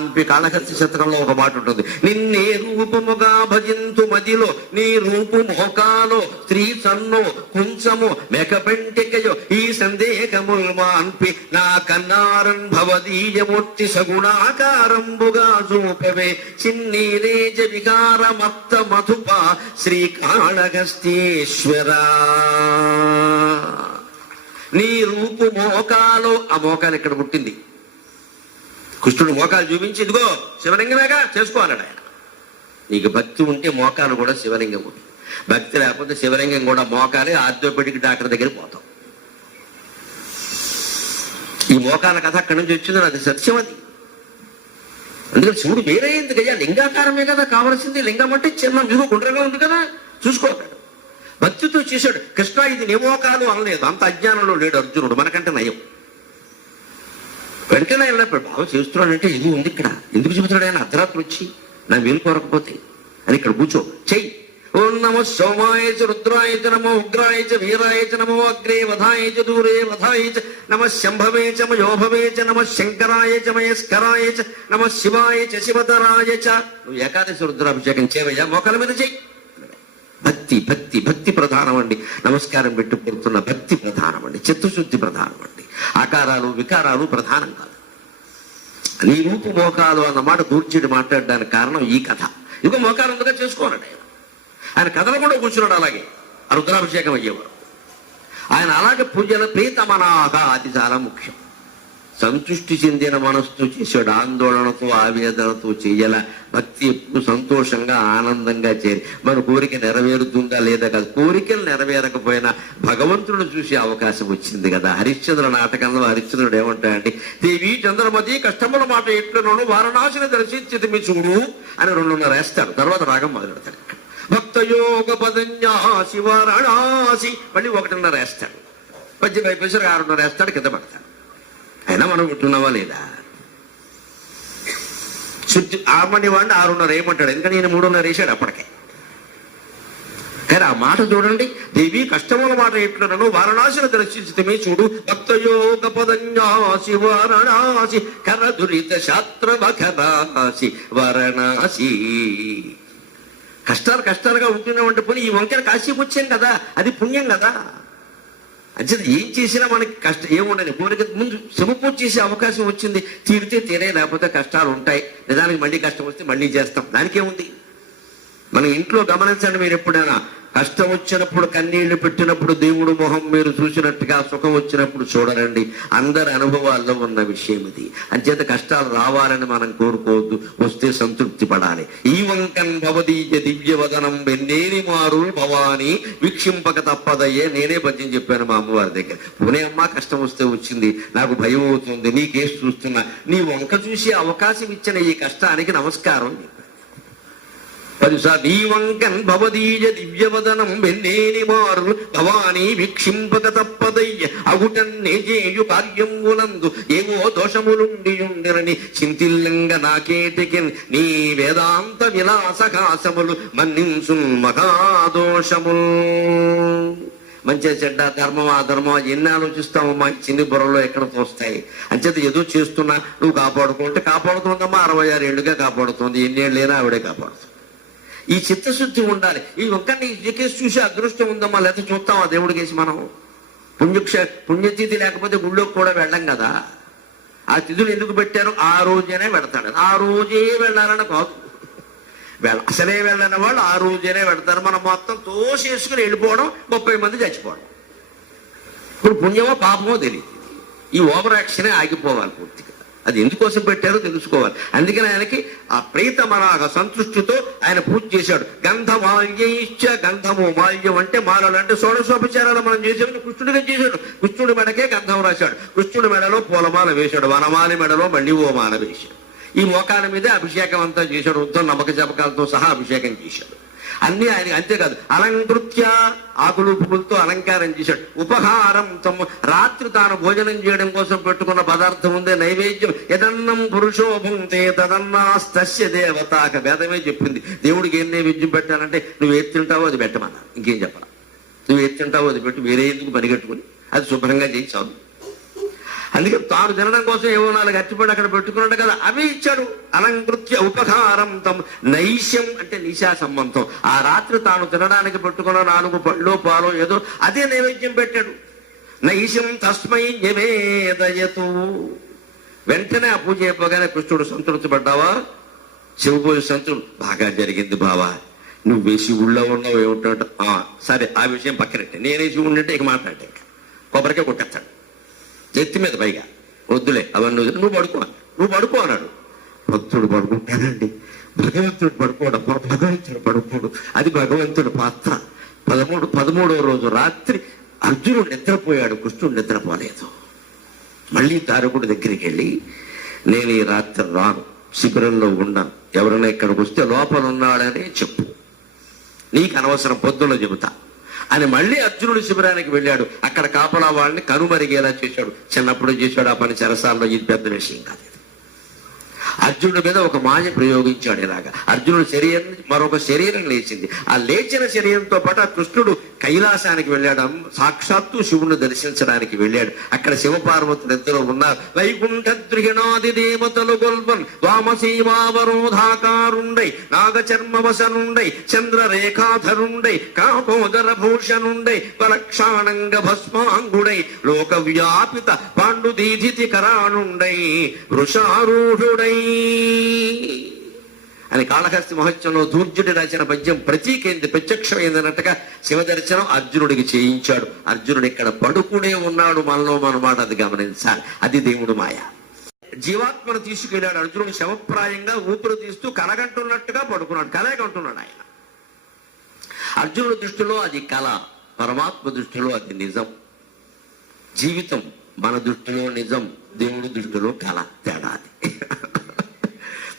మాన్పి కాళహస్తి శతకంలో ఒక మాట ఉంటుంది. నిన్నే రూపముగా భజింతు మదిలో నీ రూపు మోకాలో స్త్రీ సన్నో కుంచము మెకపెంటికయో ఈ సందేహముల్ మాన్పి నా కన్నారన్ భవదీయమూర్తి సగుణాకారంబుగా చూపవే చిన్నీరేజ వికారమత్త మధుప శ్రీకాళహస్తీశ్వర. నీ రూపు మోకాలు, ఆ మోకాలు ఇక్కడ పుట్టింది. కృష్ణుడు మోకాలు చూపించి ఇదిగో శివలింగమేగా చేసుకోవాలడు ఆయన. నీకు భక్తి ఉంటే మోకాలు కూడా శివలింగం ఉంటుంది. భక్తి లేకపోతే శివలింగం కూడా మోకాలే. ఆర్థోపెడిక్ డాక్టర్ దగ్గర పోతాం. ఈ మోకాల కథ అక్కడి నుంచి వచ్చిందని అది సత్యం. అది అందుకని శివుడు వేరైంది కదా, లింగాకారమే కదా కావలసింది. లింగం అంటే చిన్న మీరు గుండ్రగా ఉంది కదా, చూసుకోతాడు. భక్తితో చేశాడు. కృష్ణ ఇది నీ మోకాలు అనలేదు. అంత అజ్ఞానంలో లేడు అర్జునుడు, మనకంటే నయం. వెంటనే వెళ్ళినప్పుడు బాగా చేస్తున్నాడంటే ఇది ఉంది ఇక్కడ, ఎందుకు చెబుతున్నాడు ఆయన అర్ధరాత్రి వచ్చి నా వీలు కోరకపోతే అని. ఇక్కడ కూర్చో, చెయ్యి. ఓం నమో సోమాయ చ రుద్రాయ చ నమో ఉగ్రాయ చ వీరాయ చ నమో అగ్రే వధాయ చ దూరే వధాయ చ నమ శంభవే చ మయోభవే చ నమ శంకరాయ చ మయస్కరాయ చ నమ శివాయ చ శివతరాయ చ. నువ్వు ఏకాదశి రుద్రాభిషేకం చేయవయ్యా, మోకాల మీద చెయ్యి. భక్తి భక్తి భక్తి ప్రధానం అండి. నమస్కారం పెట్టు పెడుతున్న భక్తి ప్రధానం అండి. చిత్తశుద్ధి ప్రధానం అండి. ఆకారాలు వికారాలు ప్రధానం కాదు. నీ రూపు మోకాలు అన్నమాట కూర్చుని మాట్లాడడానికి కారణం ఈ కథ. ఇదిగో మోకాలు ఉందిగా చేసుకోన్నాడు ఆయన. ఆయన కథలు కూడా కూర్చున్నాడు. అలాగే ఆ రుద్రాభిషేకం అయ్యేవారు ఆయన. అలాగే పూజల ప్రీతమనాథ, అది చాలా ముఖ్యం. సంతృష్టి చెందిన మనస్సు చేశాడు. ఆందోళనతో ఆవేదనతో చెయ్యాల. భక్తి ఎప్పుడు సంతోషంగా ఆనందంగా చేరి మన కోరిక నెరవేరుతుందా లేదా కాదు. కోరికలు నెరవేరకపోయినా భగవంతుడు చూసే అవకాశం వచ్చింది కదా. హరిశ్చంద్ర నాటకంలో హరిశ్చంద్రుడు ఏమంటాడంటే, దేవి చంద్రమతి కష్టముల మాట ఎట్లనోను వారణాసిని దర్శించి చూడు అని 2:30 వేస్తాడు. తర్వాత రాగం మొదలెడతాడు. భక్తయోగ పదన్యాసి వారణాసి మళ్ళీ 1:30 వేస్తాడు. పద్యం అయిపోయేసరికి 6:30 వేస్తాడు, కింద పడతాడు. అయినా మనం వింటున్నావా లేదా? శుద్ధి ఆమని వాడిని 6:30 వేయమంటాడు. ఎందుకంటే ఈయన 3:30 వేసాడు అప్పటికే. కానీ ఆ మాట చూడండి, దేవి కష్టముల మాట ఎట్లనను వారణాసిని దర్శించితే చూడు. భక్తయోగ పదన్యాసి వారణాసి కర దురిత శాస్త్ర మఖరాసి వారణాసి. కష్టాలుగా ఉంటున్నామంటే పోనీ ఈ వంకెన కాశీకి వచ్చాం కదా, అది పుణ్యం కదా. అంటే ఏం చేసినా మనకి కష్టం ఏముండని. కోరిక ముందు శివపూజ చేసే అవకాశం వచ్చింది, తీరితే తీరే, లేకపోతే కష్టాలు ఉంటాయి. నిజానికి మళ్ళీ కష్టం వస్తే మళ్ళీ చేస్తాం, దానికేముంది. మన ఇంట్లో గమనించండి, మీరు ఎప్పుడైనా కష్టం వచ్చినప్పుడు కన్నీళ్లు పెట్టినప్పుడు దేవుడు మొహం మీరు చూసినట్టుగా సుఖం వచ్చినప్పుడు చూడరండి. అందరి అనుభవాల్లో ఉన్న విషయం ఇది. అంచేత కష్టాలు రావాలని మనం కోరుకోవద్దు, వస్తే సంతృప్తి పడాలి. ఈ వంకన్ భవదీయ దివ్యవదనం వెన్నేని మారు భవాని వీక్షింపక తప్పదయ్యే. నేనే పద్యం చెప్పాను మా అమ్మవారి దగ్గర. పునే అమ్మ కష్టం వస్తే వచ్చింది, నాకు భయం అవుతుంది, నీ కేసు చూస్తున్నా, నీ వంక చూసే అవకాశం ఇచ్చిన ఈ కష్టానికి నమస్కారం. నీ వంకన్ భవదీయ దివ్యవదనం వెన్నేని మారు భవానీ వీక్షింపక తప్పదయ్య. అగుటన్నే చేయు కార్యములందు ఏవో దోషములుండియుండిరని చింతిల్లంగ నాకేటికిన్ నీ వేదాంత విలాసకాశములు మన్నించు మహాదోషములు. మంచి చెడ్డ ధర్మం అధర్మం ఎన్ని ఆలోచిస్తామమ్మా, చిన్ని బుర్రలో ఎక్కడ తోస్తాయి. అంచేత ఏదో చేస్తున్నా నువ్వు కాపాడుకుంటే కాపాడుతుందమ్మా. 66 ఏళ్ళుగా కాపాడుతుంది, ఎన్ని ఏళ్ళైనా ఆవిడే కాపాడుతుంది. ఈ చిత్తశుద్ధి ఉండాలి. ఈ ఒక్కరిని కేసు చూసి అదృష్టం ఉందమ్మా, లేకపోతే చూస్తాం ఆ దేవుడి కేసి. మనం పుణ్యతిథి లేకపోతే గుళ్ళోకి కూడా వెళ్ళం కదా. ఆ తిథులు ఎందుకు పెట్టారు? ఆ రోజేనే వెళతాడు. ఆ రోజే వెళ్ళాలని కాదు, అసలే వెళ్ళని వాళ్ళు ఆ రోజేనే వెళతారు. మనం మొత్తం తోసేసుకుని వెళ్ళిపోవడం, 30 మంది చచ్చిపోవడం. ఇప్పుడు పుణ్యమో పాపమో తెలియదు. ఈ ఓవర్ యాక్షనే ఆగిపోవాలి పూర్తిగా. అది ఎందుకోసం పెట్టారో తెలుసుకోవాలి. అందుకని ఆయనకి ఆ ప్రీతమనాగ సంతృష్టితో ఆయన పూజ చేశాడు. గంధమాల్యైశ్చ, గంధము మాల్యం అంటే మాలలు అంటే షోడశోపచారాలు మనం చేసేవి కృష్ణుడిగా చేశాడు. కృష్ణుడి మెడకే గంధం రాశాడు, కృష్ణుడి మెడలో పూలమాల వేశాడు, వనమాలి మెడలో మళ్ళీ ఓ మాల వేశాడు. ఈ మోకాల మీదే అభిషేకం అంతా చేశాడు. ఉత్తమ నమ్మక జపకాలతో సహా అభిషేకం చేశాడు. అన్ని ఆయన. అంతేకాదు, అలంకృత్య ఆకులు పువ్వులతో అలంకారం చేశాడు. ఉపహారం రాత్రి తాను భోజనం చేయడం కోసం పెట్టుకున్న పదార్థం ఉందే నైవేద్యం. యదన్నం పురుషోభుంతే తదన్నాస్తస్య దేవతాక. వేదమే చెప్పింది దేవుడికి ఏం నైవేద్యం పెట్టాలంటే నువ్వు ఏది తింటావో అది పెట్టమన్నా, ఇంకేం చెప్పాలా. నువ్వు ఏది తింటావో అది పెట్టి వేరే ఎందుకు పరిగెట్టుకుని అది శుభ్రంగా చేయి చాలు. అందుకే తాను తినడం కోసం ఏవో 4 అరటిపళ్ళు అక్కడ పెట్టుకున్నాడు కదా, అవి ఇచ్చాడు. అలంకృత్య ఉపకారం తమ్ నైశ్యం అంటే నిశా సంబంధం. ఆ రాత్రి తాను తినడానికి పెట్టుకున్న 4 పళ్ళు పాలో ఏదో అదే నైవేద్యం పెట్టాడు. నైశ్యం తస్మై నివేదయతు. వెంటనే ఆ పూజ అయిపోగానే కృష్ణుడు సంతృప్తి పడ్డావా? శివ పూజ సంతృప్తి బాగా జరిగింది బావా, నువ్వే శివుళ్ళో ఉన్నావు ఏమిటంట. సరే ఆ విషయం పక్కనట్టే, నేనే శివుడు అంటే ఇక మాట్లాడే కొబ్బరికే కొట్టేస్తాడు ఎత్తి మీద. పైగా వద్దులే అవన్నీ, నువ్వు పడుకో అన్నాడు. భక్తుడు పడుకుంటానండి, భగవంతుడు పడుకోవడం, భగవంతుడు పడుకోడు, అది భగవంతుడు పాత్ర. 13వ రోజు రాత్రి అర్జునుడు నిద్రపోయాడు, కృష్ణుడు నిద్రపోలేదు. మళ్ళీ తారకుడి దగ్గరికి వెళ్ళి, నేను ఈ రాత్రి రాను, శిబిరంలో ఉన్నాను, ఎవరైనా ఇక్కడికి వస్తే లోపల ఉన్నాడని చెప్పు, నీకు అనవసరం, పొద్దున్న చెబుతా అని మళ్ళీ అర్జునుడు శిబిరానికి వెళ్ళాడు. అక్కడ కాపలా వాళ్ళని కనుమరిగేలా చేశాడు. చిన్నప్పుడు చేశాడు ఆ పని చెరసాల్లో, ఇది పెద్ద విషయం కాదు. అర్జునుడి మీద ఒక మాయ ప్రయోగించాడు. ఇలాగా అర్జునుడి శరీరం మరొక శరీరం లేచింది. ఆ లేచిన శరీరంతో పాటు ఆ కృష్ణుడు కైలాసానికి వెళ్ళాడు, సాక్షాత్తు శివుణ్ణి దర్శించడానికి వెళ్ళాడు. అక్కడ శివపార్వతులు ఇద్దరు ఉన్నారు. వైకుంఠ ద్రిహిణాది దేవతలు గొల్వన్ వామసీమావరోధాకారుండై నాగచర్మవసనుండై చంద్రరేఖాధరుండై కాపోదర భూషణుండై పలక్షాణంగ భస్మాంగుడై లోక వ్యాపిత పాండుదీధితి కరాణుండై వృషారూఢుడై అని కాళహస్తి మహోత్సవంలో ధూర్జుడి రాసిన పద్యం ప్రతీకైంది, ప్రత్యక్షమైందన్నట్టుగా శివదర్శనం అర్జునుడికి చేయించాడు. అర్జునుడు ఇక్కడ పడుకునే ఉన్నాడు, మనలో మన మాట అది గమనించాలి. అది దేవుడు మాయ. జీవాత్మను తీసుకెళ్ళాడు అర్జునుడు, శవప్రాయంగా ఊపిరి తీస్తూ కలగంటున్నట్టుగా పడుకున్నాడు, కలగంటున్నాడు ఆయన. అర్జునుడి దృష్టిలో అది కళ, పరమాత్మ దృష్టిలో అది నిజం. జీవితం మన దృష్టిలో నిజం, దేవుడి దృష్టిలో కళ. తేడా అది.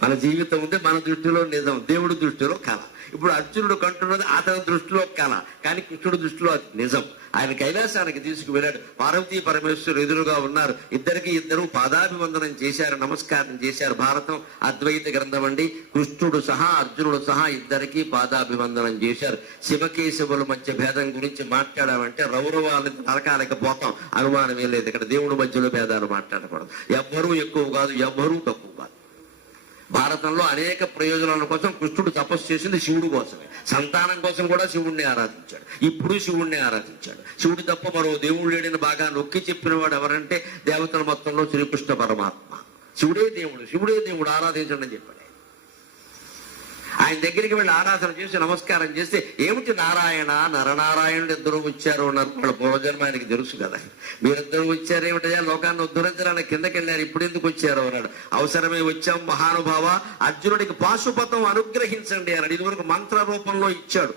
మన జీవితం ఉంది, మన దృష్టిలో నిజం, దేవుడి దృష్టిలో కళ. ఇప్పుడు అర్జునుడు కంటున్నది అతని దృష్టిలో కళ, కానీ కృష్ణుడి దృష్టిలో అది నిజం. ఆయన కైలాసానికి తీసుకువెళ్ళాడు. పార్వతీ పరమేశ్వరుడు ఎదురుగా ఉన్నారు. ఇద్దరు పాదాభివందనం చేశారు, నమస్కారం చేశారు. భారతం అద్వైత గ్రంథం అండి. కృష్ణుడు సహా అర్జునుడు సహా ఇద్దరికి పాదాభివందనం చేశారు. శివకేశవుల మధ్య భేదం గురించి మాట్లాడామంటే రౌరవాళ్ళకి నరకాలకి పోతాం, అనుమానమే లేదు. ఇక్కడ దేవుడి మధ్యలో భేదాలు మాట్లాడకూడదు. ఎవ్వరూ ఎక్కువ కాదు, ఎవ్వరూ తక్కువ కాదు. భారతంలో అనేక ప్రయోజనాల కోసం కృష్ణుడు తపస్సు చేసింది శివుడు కోసమే. సంతానం కోసం కూడా శివుణ్ణి ఆరాధించాడు, ఇప్పుడు శివుణ్ణి ఆరాధించాడు. శివుడు తప్ప మరో దేవుడు లేడని బాగా నొక్కి చెప్పిన వాడు ఎవరంటే దేవతల మొత్తంలో శ్రీకృష్ణ పరమాత్మ. శివుడే దేవుడు ఆరాధించండి అని చెప్పాడు. ఆయన దగ్గరికి వెళ్ళి ఆరాధన చేసి నమస్కారం చేస్తే, ఏమిటి నారాయణ నరనారాయణుడు ఇద్దరు వచ్చారు అన్నారు. వాళ్ళ పూర్వజన్మ ఆయనకి తెలుసు కదా. మీరిద్దరు వచ్చారు ఏమిటయా, లోకాన్ని ఉద్ధరించడానికి కిందకి వెళ్ళారు, ఇప్పుడు ఎందుకు వచ్చారు అన్నాడు. అవసరమే వచ్చాం మహానుభావ, అర్జునుడికి పాశుపతం అనుగ్రహించండి అన్నాడు. ఇదివరకు మంత్ర రూపంలో ఇచ్చాడు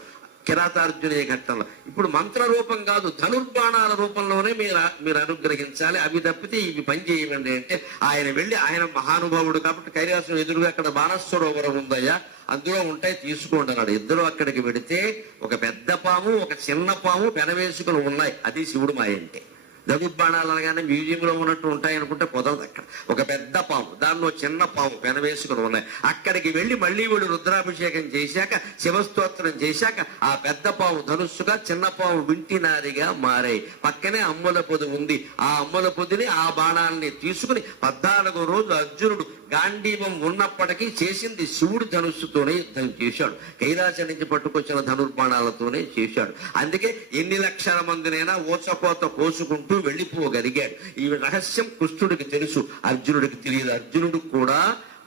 కిరాతార్జునే ఘట్టంలో. ఇప్పుడు మంత్ర రూపం కాదు, ధనుర్బాణాల రూపంలోనే మీరు అనుగ్రహించాలి, అవి తప్పితే ఇవి పని చేయమండి అంటే ఆయన వెళ్ళి, ఆయన మహానుభావుడు కాబట్టి కైలాసం ఎదురుగా అక్కడ బాణస్వరోవరం ఉందయ్యా, అందులో ఉంటాయి తీసుకోండి అన్నాడు. ఇద్దరు అక్కడికి వెడితే ఒక పెద్ద పాము, ఒక చిన్న పాము పెనవేసుకుని ఉన్నాయి. అది శివుడు మాయ అంటే. ధనుర్బాణాలు అనగానే మ్యూజియంలో ఉన్నట్టు ఉంటాయి అనుకుంటే కుదరదు. అక్కడ ఒక పెద్ద పాము, దానిలో చిన్న పాము పెనవేసుకుని ఉన్నాయి. అక్కడికి వెళ్ళి మళ్ళీ వీడు రుద్రాభిషేకం చేశాక, శివస్తోత్రం చేశాక ఆ పెద్ద పాము ధనుస్సుగా, చిన్న పాము వింటినారిగా మారాయి. పక్కనే అమ్ముల పొది ఉంది. ఆ అమ్ముల పొదిని, ఆ బాణాలని తీసుకుని 14వ రోజు అర్జునుడు గాంధీవం ఉన్నప్పటికీ చేసింది శివుడు ధనుస్సుతోనే యుద్ధం చేశాడు. కైలాసం నుంచి పట్టుకొచ్చిన ధనుర్బాణాలతోనే చేశాడు. అందుకే ఎన్ని లక్షల మందినైనా ఓచకోత కోసుకుంటూ వెళ్ళిపోగలిగాడు. ఈ రహస్యం కృష్ణుడికి తెలుసు, అర్జునుడికి తెలియదు. అర్జునుడు కూడా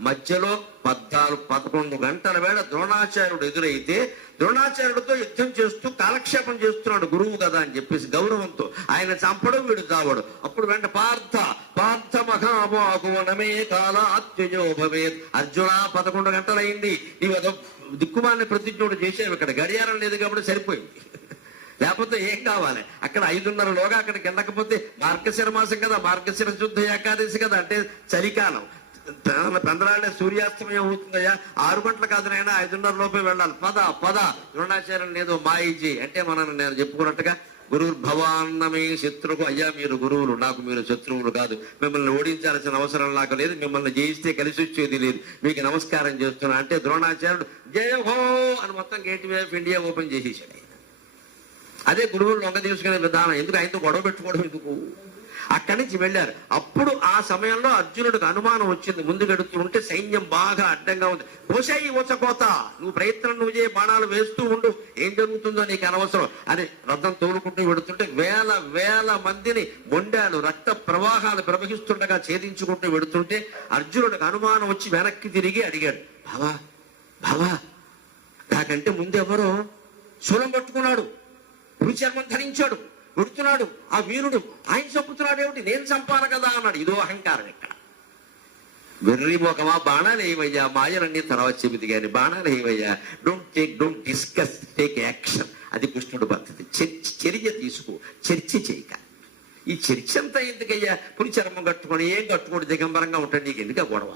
మధ్యలో 11 గంటల వేళ ద్రోణాచార్యుడు ఎదురైతే ద్రోణాచార్యుడితో యుద్ధం చేస్తూ కాలక్షేపం చేస్తున్నాడు, గురువు కదా అని చెప్పేసి గౌరవంతో. ఆయన చంపడం, వీడు చావడు. అప్పుడు వెంట పార్థ మహాబాహువనమే కాలాత్యజో భవేత్. అర్జున 11 గంటలైంది, నీవు అదో దిక్కుమాలిన ప్రతిజ్ఞుడు చేసేవి. ఇక్కడ గడియారం లేదు కాబట్టి సరిపోయింది, లేకపోతే ఏం కావాలి. అక్కడ 5:30లోగా అక్కడికి వెళ్ళకపోతే మార్గశిర మాసం కదా, మార్గశిర శుద్ధ ఏకాదశి కదా, అంటే చలికాలం. పెందరాళ్ళే సూర్యాస్తమయం అవుతుందయ్యా, 6 గంటలు కాదు నాయన, 5:30 వెళ్ళాలి. పద ద్రోణాచార్యం లేదో మాయిజీ అంటే నేను చెప్పుకున్నట్టుగా గురుర్భవాన్నమే శత్రువు. అయ్యా మీరు గురువులు, నాకు మీరు శత్రువులు కాదు. మిమ్మల్ని ఓడించాల్సిన అవసరం నాకు లేదు, మిమ్మల్ని జయిస్తే కలిసి వచ్చేది లేదు, మీకు నమస్కారం చేస్తున్నా అంటే ద్రోణాచార్యుడు జయ హో అని మొత్తం గేట్వే ఆఫ్ ఇండియా ఓపెన్ చేసేసాడు. అదే గురువులు లొంగ తీసుకునే విధానం. ఎందుకు ఆయనతో గొడవ పెట్టుకోవడం ఎందుకు? అక్కడి నుంచి వెళ్ళారు. అప్పుడు ఆ సమయంలో అర్జునుడికి అనుమానం వచ్చింది. ముందు గడుతూ ఉంటే సైన్యం బాగా అడ్డంగా ఉంది. కోసాయి ఊచకోత, నువ్వు ప్రయత్నం నువ్వు చేయి, బాణాలు వేస్తూ ఉండు, ఏం జరుగుతుందో నీకు అనవసరం అని రథం తోలుకుంటూ వెడుతుంటే వేల వేల మందిని మొండాలు రక్త ప్రవాహాలు ప్రవహిస్తుండగా ఛేదించుకుంటూ వెడుతుంటే అర్జునుడికి అనుమానం వచ్చి వెనక్కి తిరిగి అడిగాడు, బావా బావా, నాకంటే ముందెవరో శూలం పట్టుకున్నాడు, పులిచర్మం ధరించాడు, కొడుతున్నాడు, ఆ వీరుడు, ఆయన చంపుతున్నాడు ఏమిటి, నేను చంపాను కదా అన్నాడు. ఇదో అహంకారం. ఇక్కడ వెర్రి మోకమా, బాణాలు ఏవయ్యా, మాయలన్నీ తర్వాత చెబుతుంది కానీ బాణాలు ఏవయ్యా, డోంట్ డిస్కస్, టేక్ యాక్షన్. అది కృష్ణుడు పద్ధతి. చర్య తీసుకో, చర్చ చేయక. ఈ చర్చ అంతా ఎందుకయ్యా, పులి చర్మం కట్టుకొని ఏం కట్టుకోండి దిగంబరంగా ఉంటాడు, నీకు ఎందుక గొడవ?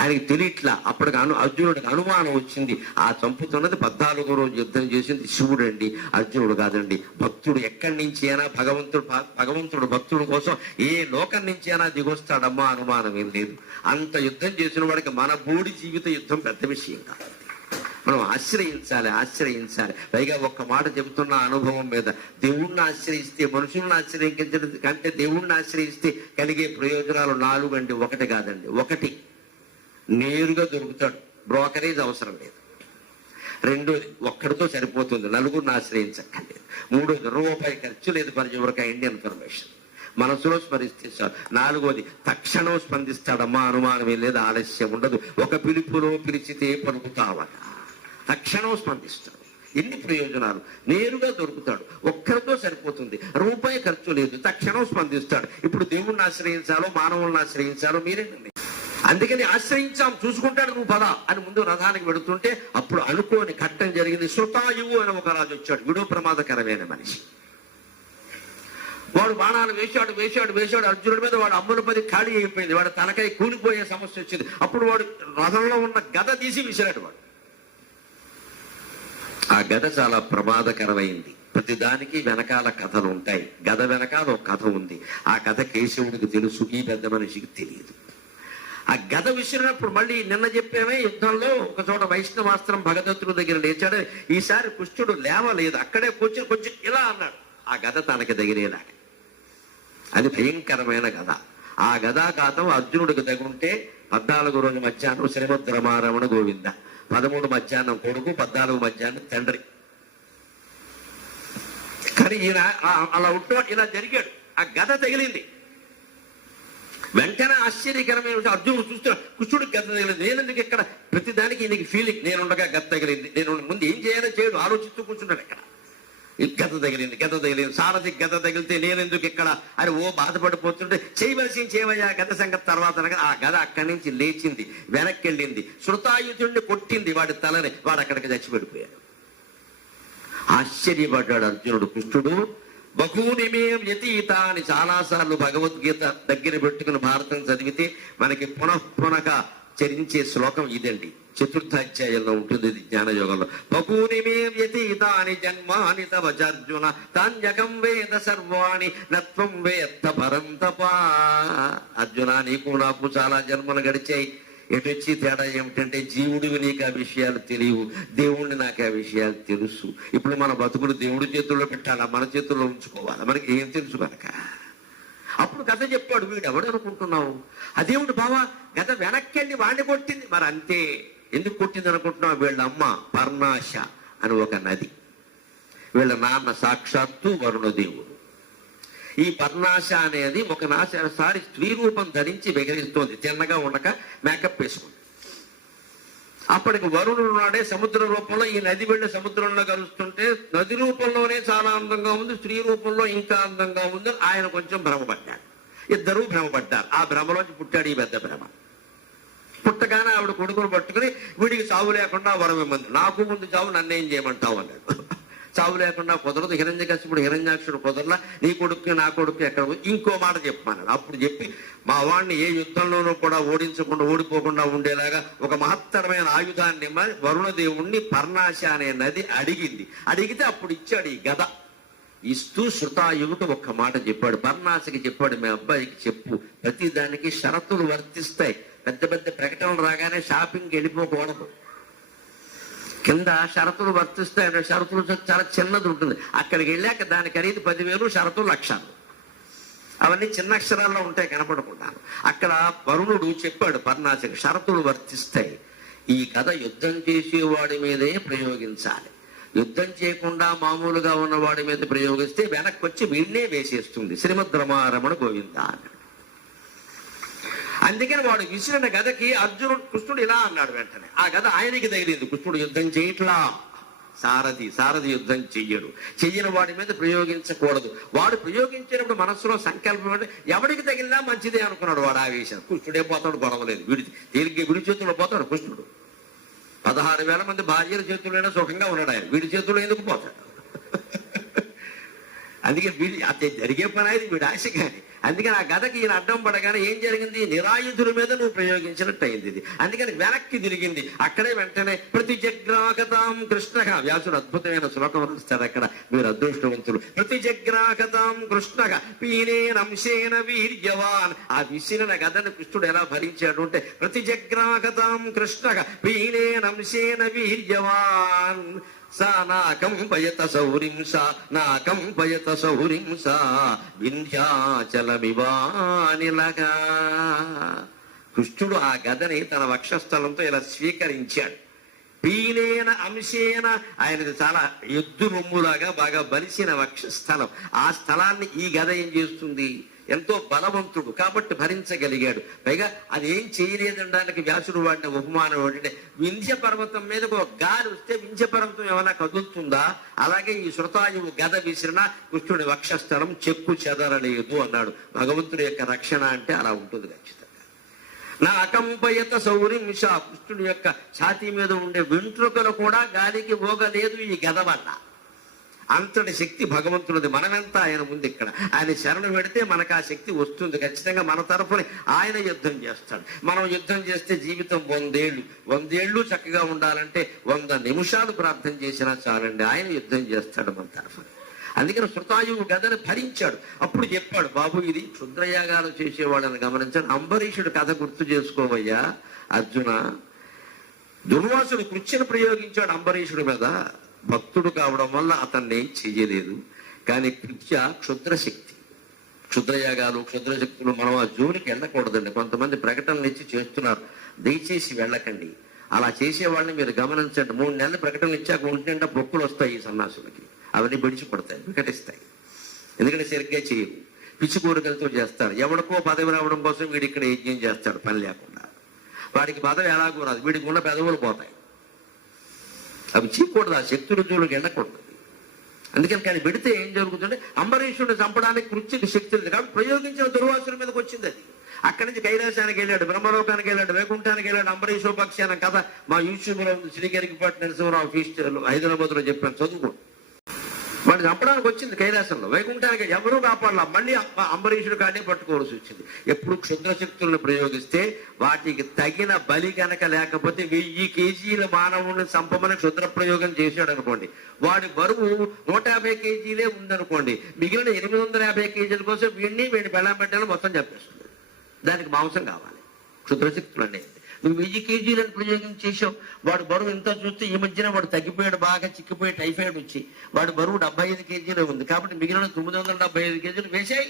ఆయనకి తెలియట్లా. అప్పటికి అర్జునుడికి అనుమానం వచ్చింది. ఆ చంపుతున్నది 14వ రోజు యుద్ధం చేసింది శివుడు అండి, అర్జునుడు కాదండి. భక్తుడు ఎక్కడి నుంచి అయినా భగవంతుడు భక్తుడు కోసం ఏ లోకం నుంచి అయినా దిగొస్తాడమ్మా, అనుమానం ఏం లేదు. అంత యుద్ధం చేసిన వాడికి మన బోడి జీవిత యుద్ధం పెద్ద విషయం కాదు. మనం ఆశ్రయించాలి. పైగా ఒక్క మాట చెబుతున్న అనుభవం మీద, దేవుణ్ణి ఆశ్రయిస్తే, మనుషులను ఆశ్రయించడం కంటే దేవుణ్ణి ఆశ్రయిస్తే కలిగే ప్రయోజనాలు 4 అండి. 1 కాదండి. 1, నేరుగా దొరుకుతాడు, బ్రోకరేజ్ అవసరం లేదు. 2, ఒక్కడితో సరిపోతుంది, నలుగురిని ఆశ్రయించక్కర్లేదు. 3, రూపాయి ఖర్చు లేదు పరిచయం ఇండియన్ ఇన్ఫర్మేషన్, మనసులో స్మరిస్తే చాలు. 4, తక్షణం స్పందిస్తాడమ్మా, అనుమానమే లేదు, ఆలస్యం ఉండదు. ఒక పిలుపులో పిలిచితే పలుకుతావట, తక్షణం స్పందిస్తాడు. ఎన్ని ప్రయోజనాలు, నేరుగా దొరుకుతాడు, ఒక్కరితో సరిపోతుంది, రూపాయి ఖర్చు లేదు, తక్షణం స్పందిస్తాడు. ఇప్పుడు దేవుణ్ణి ఆశ్రయించాలో మానవుల్ని ఆశ్రయించాలో మీరేనండి. అందుకని ఆశ్రయించాం, చూసుకుంటాడు, నువ్వు పద అని ముందు రథానికి వెడుతుంటే అప్పుడు అనుకోని ఘట్టం జరిగింది. శృతాయువు అని ఒక రాజు వచ్చాడు, విడో ప్రమాదకరమైన మనిషి. వాడు బాణాలు వేశాడు అర్జునుడి మీద. వాడు అమ్ముల పది ఖాళీ అయిపోయింది, వాడు తలకాయ కూలిపోయే సమస్య వచ్చింది. అప్పుడు వాడు రథంలో ఉన్న గద తీసి విసిరాడు. వాడు ఆ గద చాలా ప్రమాదకరమైంది. ప్రతిదానికి వెనకాల కథలు ఉంటాయి. గద వెనకాల ఒక కథ ఉంది. ఆ కథ కేశవుడికి తెలుసు, ఈ పెద్ద మనిషికి తెలియదు. ఆ గద విసిరినప్పుడు మళ్ళీ నిన్న చెప్పేమే, యుద్ధంలో ఒక చోట వైష్ణవాస్త్రం భగదత్తుడి దగ్గర లేచాడు. ఈసారి కృష్ణుడు లేవలేదు, అక్కడే కూర్చొని కొంచెం ఇలా అన్నాడు, ఆ గద తనకి దగ్గరేలాగా. అది భయంకరమైన గద. ఆ గదాఘాతం అర్జునుడికి తగుంటే 14 రోజు మధ్యాహ్నం శ్రీమద్ రమారమణ గోవింద, 13 మధ్యాహ్నం కొడుకు, 14 మధ్యాహ్నం తండ్రి. కానీ ఈయన అలా ఉంటూ ఇలా జరిగాడు. ఆ గద తగిలింది. వెంటనే ఆశ్చర్యకరమైన అర్జునుడు చూస్తున్నాడు, కృష్ణుడికి గద తగిలింది. నేనెందుకు ఇక్కడ, ప్రతిదానికి ఈయనకి ఫీలింగ్, నేనుండగా గద తగిలింది, నేను ముందు ఏం చేయాలో చేయడు, ఆలోచిస్తూ కూర్చున్నాడు. ఇక్కడ గద తగిలింది, సారథికి గద తగిలితే నేనెందుకు ఇక్కడ అని బాధపడిపోతుంటే, చేయవలసింది చేయవయ్యా, గద సంగతి తర్వాత అనగా ఆ గద అక్కడి నుంచి లేచింది, వెనక్కి వెళ్ళింది, శృతాయుధుడిని కొట్టింది వాడి తలని. వాడు అక్కడికి చచ్చిపడిపోయాడు. ఆశ్చర్యపడ్డాడు అర్జునుడు. కృష్ణుడు బహూనిమేం యతీత అని చాలాసార్లు భగవద్గీత దగ్గర పెట్టుకుని భారతం చదివితే మనకి పునః చరించే శ్లోకం ఇదండి. 4వ అధ్యాయంలో ఉంటుంది ఇది, జ్ఞానయోగంలో. బహూనిమేం యతీత అని జన్మాని తవ చార్జున తాన్యకం వేద సర్వాణి నత్వం వేత్త పరంతపా. అర్జున, నీకు నాకు చాలా జన్మలు గడిచాయి. ఎటొచ్చి తేడా ఏమిటంటే, జీవుడివి నీకు ఆ విషయాలు తెలియవు, దేవుణ్ణి నాకు ఆ విషయాలు తెలుసు. ఇప్పుడు మన బతుకులు దేవుడి చేతుల్లో పెట్టాలా, మన చేతుల్లో ఉంచుకోవాలా, మనకి ఏం తెలుసు కనుక. అప్పుడు కథ చెప్పాడు. వీడు ఎవడు అనుకుంటున్నావు, అదేమిటి బావా, గత వెనక్కి వెళ్ళి వాడిని కొట్టింది. మరి అంతే, ఎందుకు కొట్టింది అనుకుంటున్నావు? వీళ్ళ అమ్మ పర్ణాశ అని ఒక నది, వీళ్ళ నాన్న సాక్షాత్తు వరుణదేవుడు. ఈ పర్ణాశ అనేది ఒకసారి స్త్రీ రూపం ధరించి వెగరిస్తోంది, తిన్నగా ఉండక మేకప్ వేసుకుంది. అప్పటికి వరుణుడు నాడే సముద్ర రూపంలో ఈ నది వెళ్ళి సముద్రంలో కలుస్తుంటే, నది రూపంలోనే చాలా అందంగా ఉంది, స్త్రీ రూపంలో ఇంకా అందంగా ఉంది. ఆయన కొంచెం భ్రమపడ్డాడు, ఇద్దరూ భ్రమపడ్డారు. ఆ భ్రమలోంచి పుట్టాడు ఈ పెద్ద భ్రమ. పుట్టగానే ఆవిడ కొడుకును పట్టుకుని, వీడికి చావు లేకుండా వరం ఇమ్మంది. నాకు ముందు చావు, నన్నేం చేయమంటావు అన్నాడు. చావు లేకుండా కుదరదు, హిరణ్యకశిపుడు హిరణ్యాక్షుడు కుదరలా, నీ కొడుకు నా కొడుకు ఎక్కడ, ఇంకో మాట చెప్పమన్నాడు. అప్పుడు చెప్పి, మా వాడిని ఏ యుద్ధంలోనూ కూడా ఓడిపోకుండా ఉండేలాగా ఒక మహత్తరమైన ఆయుధాన్ని వరుణదేవుణ్ణి పర్ణాశ అనే నది అడిగింది. అడిగితే అప్పుడు ఇచ్చాడు ఈ గద. ఇస్తూ శృతాయువుకి ఒక్క మాట చెప్పాడు, పర్ణాశకి చెప్పాడు, మీ అబ్బాయికి చెప్పు, ప్రతి దానికి షరతులు వర్తిస్తాయి. పెద్ద పెద్ద ప్రకటనలు రాగానే షాపింగ్కి వెళ్ళిపోకూడదు. కింద షరతులు వర్తిస్తాయి. షరతులు చాలా చిన్నది ఉంటుంది. అక్కడికి వెళ్ళాక దాని ఖరీదు 10,000, షరతులు 1,00,000. అవన్నీ చిన్న అక్షరాల్లో ఉంటాయి, కనపడకుండాను. అక్కడ వరుణుడు చెప్పాడు పర్ణాశకి, షరతులు వర్తిస్తాయి. ఈ కథ యుద్ధం చేసేవాడి మీదే ప్రయోగించాలి. యుద్ధం చేయకుండా మామూలుగా ఉన్నవాడి మీద ప్రయోగిస్తే వెనక్కి వచ్చి వీళ్ళే వేసేస్తుంది. శ్రీమద్ రమారమణ గోవింద అన్నాడు. అందుకని వాడు విసిరిన గదకి కృష్ణుడు ఇలా అన్నాడు. వెంటనే ఆ గద ఆయనకి తగిలింది. కృష్ణుడు యుద్ధం చేయట్లా, సారథి యుద్ధం చెయ్యని వాడి మీద ప్రయోగించకూడదు. వాడు ప్రయోగించినప్పుడు మనస్సులో సంకల్పం అంటే ఎవడికి తగిలినా మంచిదే అనుకున్నాడు వాడు. ఆవేశం కృష్ణుడే పోతాడు, గొడవలేదు. తేలిగ్గా విడి చేతుల్లో పోతాడు కృష్ణుడు. 16,000 మంది భార్యల చేతుల్లోనే సుఖంగా ఉన్నాడు ఆయన, వీడి చేతుల్లో ఎందుకు పోతాడు? అందుకే అది జరిగే పని అయితే వీడి ఆశ. కానీ అందుకని ఆ గదకి ఈయన అడ్డం పడగానే ఏం జరిగింది? నిరాయుధుల మీద నువ్వు ప్రయోగించినట్టు అయింది ఇది. అందుకని వెనక్కి తిరిగింది. అక్కడే వెంటనే ప్రతిజగ్రాహతాం కృష్ణ, వ్యాసుడు అద్భుతమైన శ్లోకం రాస్తాడు అక్కడ, మీరు అదృష్టవంతులు. ప్రతిజగ్రాహతాం కృష్ణ పీనేనంశేన వీర్యవాన్. ఆ విసిరిన గదను కృష్ణుడు ఎలా భరించాడు అంటే, ప్రతిజగ్రాహతాం కృష్ణ పీనేనంశేన వీర్యవాన్ సా నాకంపయత సౌరింస వింధ్యాచలమివానిలగా. కృష్ణుడు ఆ గదని తన వక్షస్థలంతో ఇలా స్వీకరించాడు. పీలేన అంశేన, ఆయనది చాలా ఎద్దు రొమ్ములాగా బాగా బలిసిన వక్షస్థలం. ఆ స్థలాన్ని ఈ గద ఏం చేస్తుంది? ఎంతో బలవంతుడు కాబట్టి భరించగలిగాడు. పైగా అది ఏం చేయలేదనడానికి వ్యాసుడు వాడిన ఉపమానం ఏంటంటే, వింధ్య పర్వతం మీదకు ఒక గాలి వస్తే వింధ్య పర్వతం ఏమైనా కదులుతుందా? అలాగే ఈ శృతాయువు గద విసిరిన కృష్ణుడి వక్షస్థలం చెక్కు చెదరలేదు అన్నాడు. భగవంతుడి యొక్క రక్షణ అంటే అలా ఉంటుంది ఖచ్చితంగా. నా అకంపయత సౌరింశ, కృష్ణుడి యొక్క ఛాతీ మీద ఉండే వెంట్రుకలు కూడా గాలికి పోగలేదు ఈ గద వల్ల. అంతటి శక్తి భగవంతుడిది. మనమెంతా ఆయన ముందు ఇక్కడ ఆయన శరణు పెడితే మనకు ఆ శక్తి వస్తుంది. ఖచ్చితంగా మన తరఫున ఆయన యుద్ధం చేస్తాడు. మనం యుద్ధం చేస్తే జీవితం 100 ఏళ్ళు చక్కగా ఉండాలంటే 100 నిమిషాలు ప్రార్థన చేసినా చాలండి, ఆయన యుద్ధం చేస్తాడు మన తరఫున. అందుకని శృతాయువు గదని భరించాడు. అప్పుడు చెప్పాడు, బాబు ఇది క్షుద్రయాగాలు చేసేవాళ్ళని గమనించాడు. అంబరీషుడు కథ గుర్తు చేసుకోవయ్యా అర్జున. దుర్వాసుడు కృత్యను ప్రయోగించాడు అంబరీషుడి మీద. భక్తుడు కావడం వల్ల అతన్ని ఏం చెయ్యలేదు. కానీ క్షుద్రశక్తి, క్షుద్రయాగాలు, క్షుద్రశక్తులు మనం ఆ జోలికి వెళ్ళకూడదండి. కొంతమంది ప్రకటనలు ఇచ్చి చేస్తున్నారు, దయచేసి వెళ్ళకండి. అలా చేసేవాళ్ళని మీరు గమనించండి. 3 నెలలు ప్రకటనలు ఇచ్చాక 1 నిండా బొక్కులు వస్తాయి ఈ సన్నాసులకి. అవన్నీ విడిచిపడతాయి, వికటిస్తాయి. ఎందుకంటే సరిగ్గా చేయరు, పిచ్చి కోరికలతో చేస్తారు. ఎవడికో పదవి రావడం కోసం వీడి ఇక్కడ యజ్ఞం చేస్తాడు పని లేకుండా. వాడికి పదవి ఎలాగో రాదు, వీడికి ఉన్న పెదవులు పోతాయి. అవి చేయకూడదు, ఆ శక్తి రుజువులకు వెళ్ళకూడదు. అందుకని కానీ పెడితే ఏం జరుగుతుంటే, అంబరీషుడిని చంపడానికి కృత్యకు శక్తి ఉంది కాబట్టి ప్రయోగించిన దుర్వాసుల మీదకి వచ్చింది అది. అక్కడి నుంచి కైలాసానికి వెళ్ళాడు, బ్రహ్మలోకానికి వెళ్ళాడు, వైకుంఠానికి వెళ్ళాడు. అంబరీషోపక్షాన కథ మా యూట్యూబ్ లో ఉంది, శ్రీగరికపాటి నరసింహరావు ఫీస్టర్లు హైదరాబాద్ లో చెప్పాను, చదువుకోండి. వాడు చంపడానికి వచ్చింది కైలాసంలో. వైకుంఠానికి ఎవరూ కాపాడాల, మళ్ళీ అంబరీషుడు కాడే పట్టుకోవాల్సి వచ్చింది. ఎప్పుడు క్షుద్రశక్తులను ప్రయోగిస్తే వాటికి తగిన బలి కనుక లేకపోతే 1000 కేజీల మానవుడిని చంపమని క్షుద్ర ప్రయోగం చేశాడు అనుకోండి, వాడి బరువు 150 కేజీలే ఉందనుకోండి, మిగిలిన 850 కేజీల కోసం వీడిని బెళ్ళం పెట్టాలని మొత్తం చెప్పేస్తుంది. దానికి మాంసం కావాలి. క్షుద్రశక్తులు అనేది నువ్వు 1000 కేజీలను ప్రయోగం చేసావు, వాడు బరువు ఎంత చూస్తే ఈ మధ్యన వాడు తగ్గిపోయాడు, బాగా చిక్కిపోయి టైఫాయిడ్ వచ్చి వాడి బరువు 75 కేజీలే ఉంది. కాబట్టి మిగిలిన 975 కేజీలు వేసాయి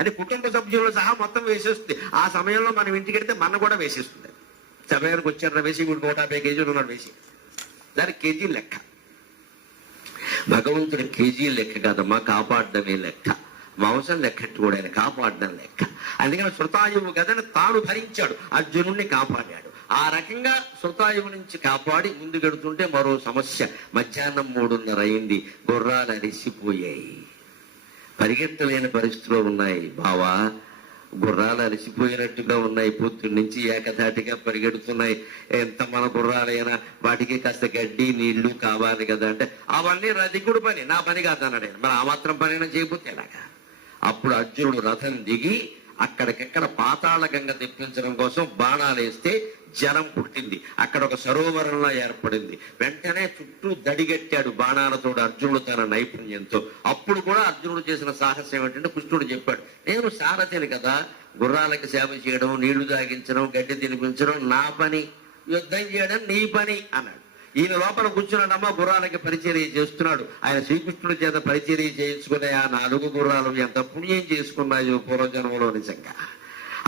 అని కుటుంబ సభ్యులు సహా మొత్తం వేసేస్తుంది. ఆ సమయంలో మనం ఇంటికి వెళ్తే మన కూడా వేసేస్తుంది. సమయానికి వచ్చారు వేసి వీడు 150 కేజీలు ఉన్నాడు వేసి, దానికి కేజీ లెక్క. భగవంతుడి కేజీ లెక్క కాదమ్మా, కాపాడడమే లెక్క. మాంసం లెక్కట్టు కూడా ఆయన కాపాడడం లెక్క. అందుకని శృతాయువు గదని తాను భరించాడు, అర్జునుడిని కాపాడాడు. ఆ రకంగా శృతాయువు నుంచి కాపాడి ముందుకెడుతుంటే మరో సమస్య. మధ్యాహ్నం 3:30 అయింది, గుర్రాలు అలిసిపోయాయి, పరిగెత్తలేని పరిస్థితిలో ఉన్నాయి. బావా, గుర్రాలు అలసిపోయినట్టుగా ఉన్నాయి, పొద్దున్న నుంచి ఏకధాటిగా పరిగెడుతున్నాయి. ఎంత మన గుర్రాలైనా వాటికి కాస్త గడ్డి నీళ్లు కావాలి కదా అంటే, అవన్నీ రధికుడు పని, నా పని కాదన్నాడు. మరి ఆ మాత్రం పనైనా చేయబోతే ఎలాగా? అప్పుడు అర్జునుడు రథం దిగి అక్కడికెక్కడ పాతాళ గంగ తెప్పించడం కోసం బాణాలు వేస్తే జలం పుట్టింది. అక్కడ ఒక సరోవరంలా ఏర్పడింది. వెంటనే చుట్టూ దడిగట్టాడు బాణాలతో అర్జునుడు తన నైపుణ్యంతో. అప్పుడు కూడా అర్జునుడు చేసిన సాహసం ఏమిటంటే, కృష్ణుడు చెప్పాడు, నేను సారథిని కదా, గుర్రాలకు సేవ చేయడం, నీళ్లు తాగించడం, గడ్డి తినిపించడం నా పని, యుద్ధం చేయడం నీ పని అన్నాడు. ఈయన లోపల కూర్చున్నాడమ్మా, గుర్రాలకి పరిచర్య చేస్తున్నాడు. ఆయన శ్రీకృష్ణుడి చేత పరిచర్య చేయించుకునే ఆ 4 గుర్రాలు ఎంత పుణ్యం చేసుకున్నాయో పూర్వజన్మలో. నిజంగా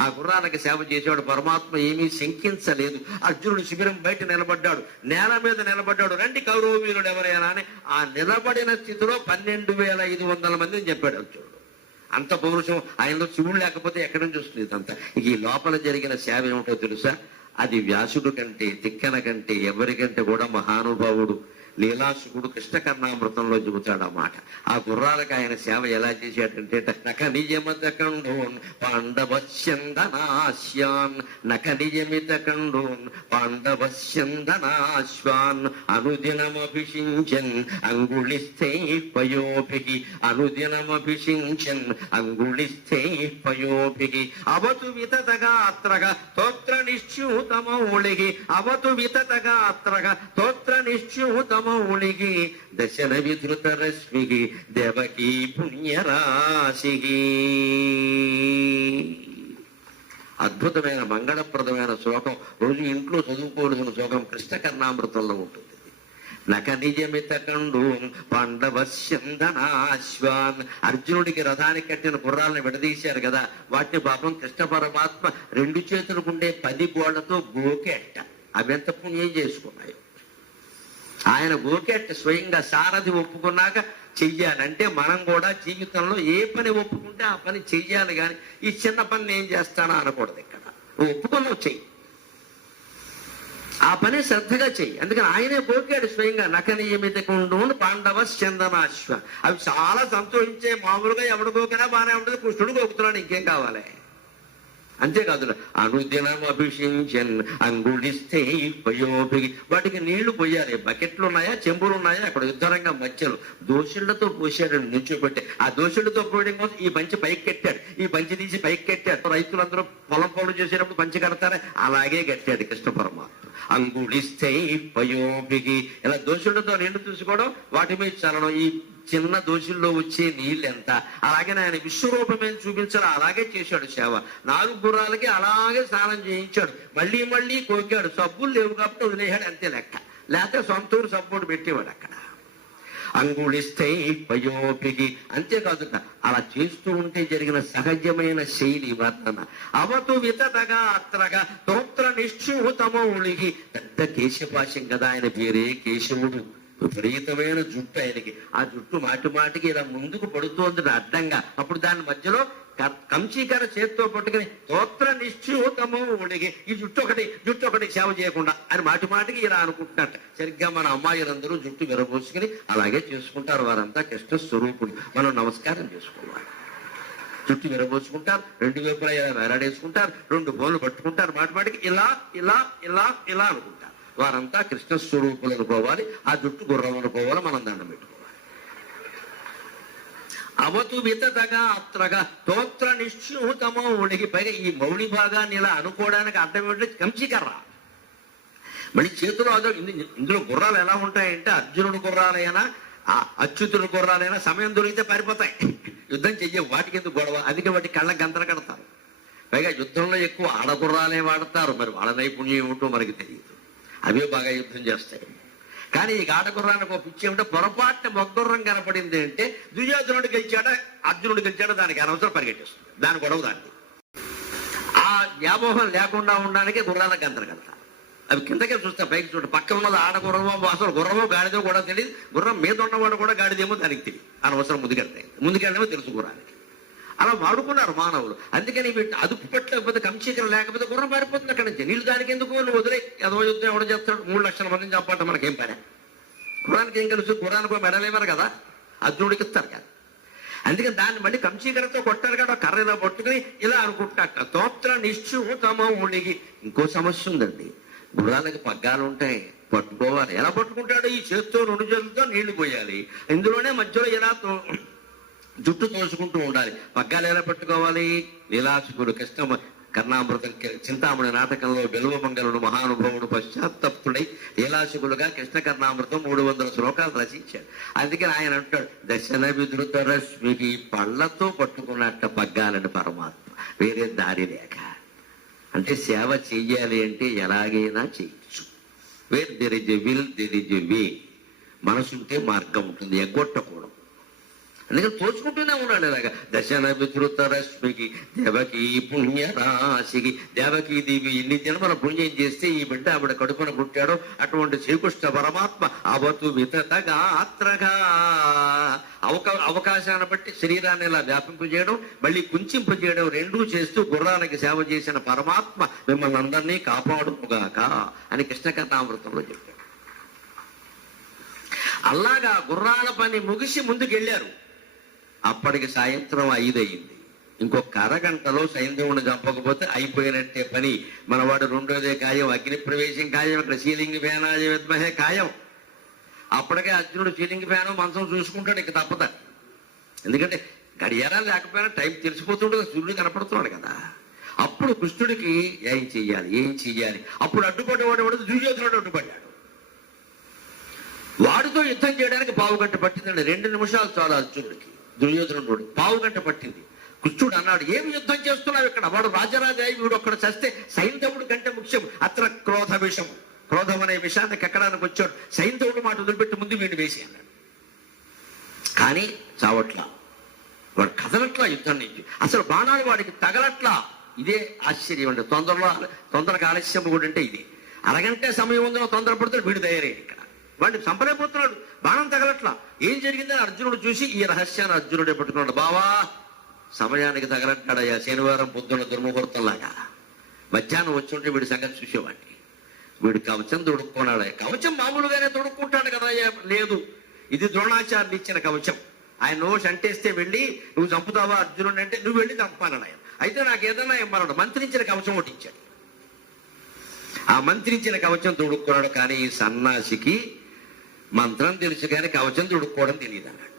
ఆ గుర్రాలకి సేవ చేసేవాడు. పరమాత్మ ఏమీ శంకించలేదు. అర్జునుడు శిబిరం బయట నిలబడ్డాడు, నేల మీద నిలబడ్డాడు. రండి కౌరవ వీరుడు ఎవరైనా అని ఆ నిలబడిన స్థితిలో 12,500 మందిని చెప్పాడు అర్జునుడు. అంత పౌరుషం ఆయనలో. శివుడు లేకపోతే ఎక్కడి నుంచి వస్తుంది ఇదంతా? ఈ లోపల జరిగిన సేవ ఏమిటో తెలుసా? అది వ్యాసుడు కంటే, తిక్కన కంటే, ఎవరికంటే కూడా మహానుభావుడు లీలాసుకుడు కృష్ణ కర్ణామృతంలో చెబుతాడు ఆ మాట. ఆ గుర్రాలకు ఆయన సేవ ఎలా చేశాడంటే, నక నిజమిత కండోన్ పాండవస్యందనాశ్యాన్, నక నిజమిత కండోన్ పాండవస్యందనాశ్వాన్, అనుదినమభిషించన్ అంగుళిస్థై పయోభిః, అనుదినమభిషించన్ అంగుళిస్థై పయోభిః, అవతు వితతగాత్రగ తోత్ర నిశ్చ్యూతమౌళిః, అవతు వితతగాత్రగ తోత్ర నిశ్చ్యూతమౌళిః, దశన విధృత రశ్మికి దేవకీ పుణ్యరాశికి. అద్భుతమైన మంగళప్రదమైన శ్లోకం. రోజు ఇంట్లో చదువుకోవలసిన శ్లోకం కృష్ణ కర్ణామృతంలో ఉంటుంది. నక నిజమిత కండు పాండవస్యందనాశ్వాన్. అర్జునుడికి రథానికి కట్టిన గుర్రాలను విడదీశారు కదా, వాటిని పాపం కృష్ణ పరమాత్మ 2 చేతులకుండే 10 గోళ్లతో గోకెట్ట. అవి ఎంత పుణ్యం చేసుకున్నాయి. ఆయన గోకెట్ట స్వయంగా సారథి ఒప్పుకున్నాక చెయ్యాలంటే మనం కూడా జీవితంలో ఏ పని ఒప్పుకుంటే ఆ పని చెయ్యాలి. కానీ ఈ చిన్న పని నేను చేస్తానా అనకూడదు. ఇక్కడ నువ్వు ఒప్పుకున్నావు, చెయ్యి, ఆ పని శ్రద్ధగా చెయ్యి. అందుకని ఆయనే గోకాడు స్వయంగా. నక నియమితకుండు పాండవ చందనాశ్వ. అవి చాలా సంతోషించే. మామూలుగా ఎవడు గోకినా బాగానే ఉంటుంది, కృష్ణుడు గోకుతున్నాడు, ఇంకేం కావాలి? అంతేకాదు, అనుదినం అభిషించన్ అంగుళిస్తే పయోభిః. వాటికి నీళ్లు పోయాలి. బకెట్లు ఉన్నాయా, చెంబులు ఉన్నాయా? అక్కడ యుద్ధరంగం మధ్యలో దోషుళ్లతో పోసాడు నిల్చోబెట్టి. ఆ దోషుళ్లతో పోయడం కోసం ఈ బంచి పైకి కట్టాడు, ఈ బంచి తీసి పైకి కట్టాడు. రైతులందరూ పొలం పనులు చేసేటప్పుడు బంచి కడతారా, అలాగే కట్టాడు కృష్ణ పరమాత్మ. అంగుళిస్తే పయోభిః. ఇలా దోషుళ్లతో నీళ్లు చూసుకోవడం, వాటి మీద చల్లడం. ఈ చిన్న దోషుల్లో వచ్చే నీళ్ళు ఎంత? అలాగే ఆయన విశ్వరూపమే చూపించాడు, అలాగే చేశాడు సేవ. 4 గుర్రాలకి అలాగే స్నానం చేయించాడు. మళ్ళీ మళ్ళీ కోకాడు. సబ్బులు లేవు కాబట్టి వదిలేశాడు, అంతే లెక్క. లేకపోతే సొంతూరు సబ్బుడు పెట్టేవాడు అక్కడ. అంగుళిస్తే పయోభిః. అంతేకాదు, అలా చేస్తూ ఉంటే జరిగిన సహజమైన శైలి వర్ణన. అవతు వితతగా అత్రగా తోత్ర నిశ్చ్యూతమౌళిః. పెద్ద కేశపాశం కదా ఆయన పేరే కేశవుడు. విపరీతమైన జుట్టు ఆయనకి. ఆ జుట్టు మాటి మాటికి ఇలా ముందుకు పడుతోంది అడ్డంగా. అప్పుడు దాని మధ్యలో కంచీకర చేత్తో పట్టుకుని తోత్ర నిశ్చ్యూతమౌళిః. ఈ జుట్టు ఒకటి సేవ చేయకుండా అని మాటి మాటికి ఇలా అనుకుంటున్నట్ట. సరిగ్గా మన అమ్మాయిలందరూ జుట్టు విరబోసుకుని అలాగే చేసుకుంటారు. వారంతా కృష్ణ స్వరూపుడు. మనం నమస్కారం చేసుకోవాలి. జుట్టు విరబోసుకుంటారు, 2 వైపులా వేలాడేసుకుంటారు, 2 బోన్లు పట్టుకుంటారు. మాటి మాటికి ఇలా ఇలా ఇలా ఇలా అనుకుంటారు. వారంతా కృష్ణ స్వరూపులు అనుకోవాలి. ఆ జుట్టు గుర్రం అనుకోవాలి. మనం దండం పెట్టుకోవాలి. అవతు వితతగా అత్రగా తోత్ర నిశ్చ్యూతమౌళిః. పైగా ఈ మౌళి భాగాన్ని ఇలా అనుకోవడానికి అర్థం ఏంటంటే కంచికర్ర. మళ్ళీ చేతిలో అదో. ఇందులో గుర్రాలు ఎలా ఉంటాయంటే, అర్జునుడు గుర్రాలైనా అచ్యుతుడు గుర్రాలైనా సమయం దొరికితే పారిపోతాయి, యుద్ధం చెయ్యవు. వాటికి ఎందుకు గొడవ? అందుకే వాటి కళ్ళ గంతలు కడతారు. పైగా యుద్ధంలో ఎక్కువ ఆడగుర్రాలే వాడతారు. మరి వాళ్ళ నైపుణ్యం ఏమిటో మనకి తెలియదు. అవే బాగా యుద్ధం చేస్తాయి. కానీ ఈ ఆడగుర్రానికి ఒక పిచ్చి ఏమిటో, పొరపాటున మొగ్గుర్రం కనపడింది అంటే దుర్యోధనుడు గెలిచాడా అర్జునుడు గెలిచాడా దానికి అనవసరం పరిగెట్టేస్తుంది. దాని గొడవ దాన్ని. ఆ వ్యామోహం లేకుండా ఉండడానికి గుర్రాలకు గంతలు కడతారు. అవి కిందకే చూస్తే పైకి చూడ. పక్కన ఉన్నది ఆడగుర్రమో అసలు గుర్రమో గాడిదో కూడా తెలియదు. గుర్రం మీద ఉన్నవాడు కూడా గాడిదేమో దానికి తెలియదు. అనవసరం ముందుకెళ్ళడమో తెలుసు గుర్రానికి. అలా వాడుకున్నారు మానవులు. అందుకని అదుపు పెట్టలేకపోతే, కంచీకరం లేకపోతే గుర్రం పారిపోతుంది అక్కడి నుంచి. నీళ్ళు దానికి ఎందుకు? నువ్వు వదిలే. ఏదో యుద్ధం ఎవడో చేస్తాడు, 3 లక్షల మందిని చెప్పాలంటే మనకేం పని? గుర్రానికి ఏం తెలుసు? గుర్రానికి మెడలేవారు కదా, అర్జునుడికి ఇస్తారు కదా. అందుకని దాన్ని మళ్ళీ కంచీకరతో కొట్టారు కదా, కర్ర ఇలా పట్టుకుని ఇలా అనుకుంటున్నట్ట. తోత్ర నిశ్చ్యూతమౌళిః. ఇంకో సమస్య ఉందండి. గుర్రాలకి పగ్గాలు ఉంటాయి, పట్టుకోవాలి. ఎలా పట్టుకుంటాడు? ఈ చేత్తో 2 చేతులతో నీళ్లు పోయాలి. ఇందులోనే మధ్యలో ఇలా జుట్టు తోసుకుంటూ ఉండాలి. పగ్గాలు ఎలా పట్టుకోవాలి? లీలాసుకుడు కృష్ణ కర్ణామృతం చింతామణి నాటకంలో బెల్వమంగళుడు మహానుభావుడు పశ్చాత్తప్తుడై లీలాసుకుడుగా కృష్ణ కర్ణామృతం 300 శ్లోకాలు రచించాడు. అందుకని ఆయన అంటాడు, దశన విధృత రశ్మికి. పళ్ళతో పట్టుకున్నట్ట పగ్గాలని పరమాత్మ. వేరే దారి లేక. అంటే సేవ చెయ్యాలి అంటే ఎలాగైనా చేయొచ్చు. Where there is a will there is a way. మనసుంటే మార్గం ఉంటుంది, ఎగ్గొట్టకూడదు. అందుకని తోచుకుంటూనే ఉన్నాడు ఇలాగా. దశన విధృత రశ్మికి దేవకీ పుణ్యరాశికి. దేవకీ దేవి ఇన్ని జన్మల పుణ్యం చేస్తే ఈ బిడ్డ ఆవిడ కడుపున పుట్టాడు. అటువంటి శ్రీకృష్ణ పరమాత్మ అవతు వితతగాత్రగా అవకాశాన్ని బట్టి శరీరాన్ని ఇలా వ్యాపింపజేయడం, మళ్ళీ కుంచింపజేయడం రెండూ చేస్తూ గుర్రానికి సేవ చేసిన పరమాత్మ మిమ్మల్ని అందరినీ కాపాడుగాక అని కృష్ణ కథామృతంలో చెప్పాడు. అలాగా గుర్రాల పని ముగిసి ముందుకెళ్ళారు. అప్పటికి సాయంత్రం 5 అయింది. ఇంకొక అరగంటలో సైంధవుని చంపకపోతే అయిపోయినట్టే పని. మనవాడు రెండోదే ఖాయం, అగ్ని ప్రవేశం ఖాయం, ఇక్కడ సీలింగ్ ఫ్యానాయ విద్మహే ఖాయం. అప్పటికే అర్జునుడు సీలింగ్ ఫ్యాను మంచం చూసుకుంటాడు, ఇక తప్పదు. ఎందుకంటే గడియారాలు లేకపోయినా టైం తెలిసిపోతుండగా సూర్యుడు కనపడుతున్నాడు కదా. అప్పుడు కృష్ణుడికి ఏం చెయ్యాలి. అప్పుడు అడ్డుపడ్డవాడు దుర్యోధనుడు అడ్డుపడ్డాడు. వాడితో యుద్ధం చేయడానికి 1/2 గంట పట్టిందండి. 2 నిమిషాలు చాలు అర్జునుడికి. దుర్యోధనుడు 1/2 గంట పట్టింది. కృష్ణుడు అన్నాడు, ఏమి యుద్ధం చేస్తున్నావు ఇక్కడ? వాడు రాజరాజాయి, వీడు ఒక్కడ చస్తే సైంధవుడు కంటే ముఖ్యం. అత్ర క్రోధ విషం, క్రోధం అనే విషయాన్ని కక్కడానికి వచ్చాడు. సైంధవుడు మాట వదిలిపెట్టి ముందు వీడిని వేసి అన్నాడు. కానీ చావట్లా, వాడు కదలట్లా యుద్ధం నుంచి. అసలు బాణాలు వాడికి తగలట్లా. ఇదే ఆశ్చర్యం అండి. తొందరగా ఆలస్యం కూడా అంటే ఇది. అరగంటే సమయం ఉందో తొందరపడుతూ వీడు తయారయ్యాడు. ఇక్కడ వాడిని చంపలేకపోతున్నాడు, బాణం తగలట్లా. ఏం జరిగిందని అర్జునుడు చూసి ఈ రహస్యాన్ని అర్జునుడే పట్టుకున్నాడు. బావా, సమయానికి తగలట్టాడయ్యా, శనివారం పొద్దున్న దుర్ముహూర్తంలాగా. మధ్యాహ్నం వచ్చి వీడి సంగతి చూసేవాడిని. వీడు కవచం తొడుక్కున్నాడు. కవచం మామూలుగానే తొడుక్కుంటాడు కదా. లేదు, ఇది ద్రోణాచార్యులు ఇచ్చిన కవచం. ఆయన నోష్ అంటేస్తే వెళ్ళి నువ్వు చంపుతావా అర్జునుడు అంటే నువ్వు వెళ్ళి చంపానడు ఆయన. అయితే నాకు ఏదైనా ఇమ్మన్నాడు. మంత్రించిన కవచం ఒకటి ఇచ్చాడు. ఆ మంత్రించిన కవచం తొడుక్కున్నాడు. కానీ ఈ సన్నాసికి మంత్రం తెలుసు కానీ కవచం తొడుక్కోవడం తెలియదు అన్నాడు.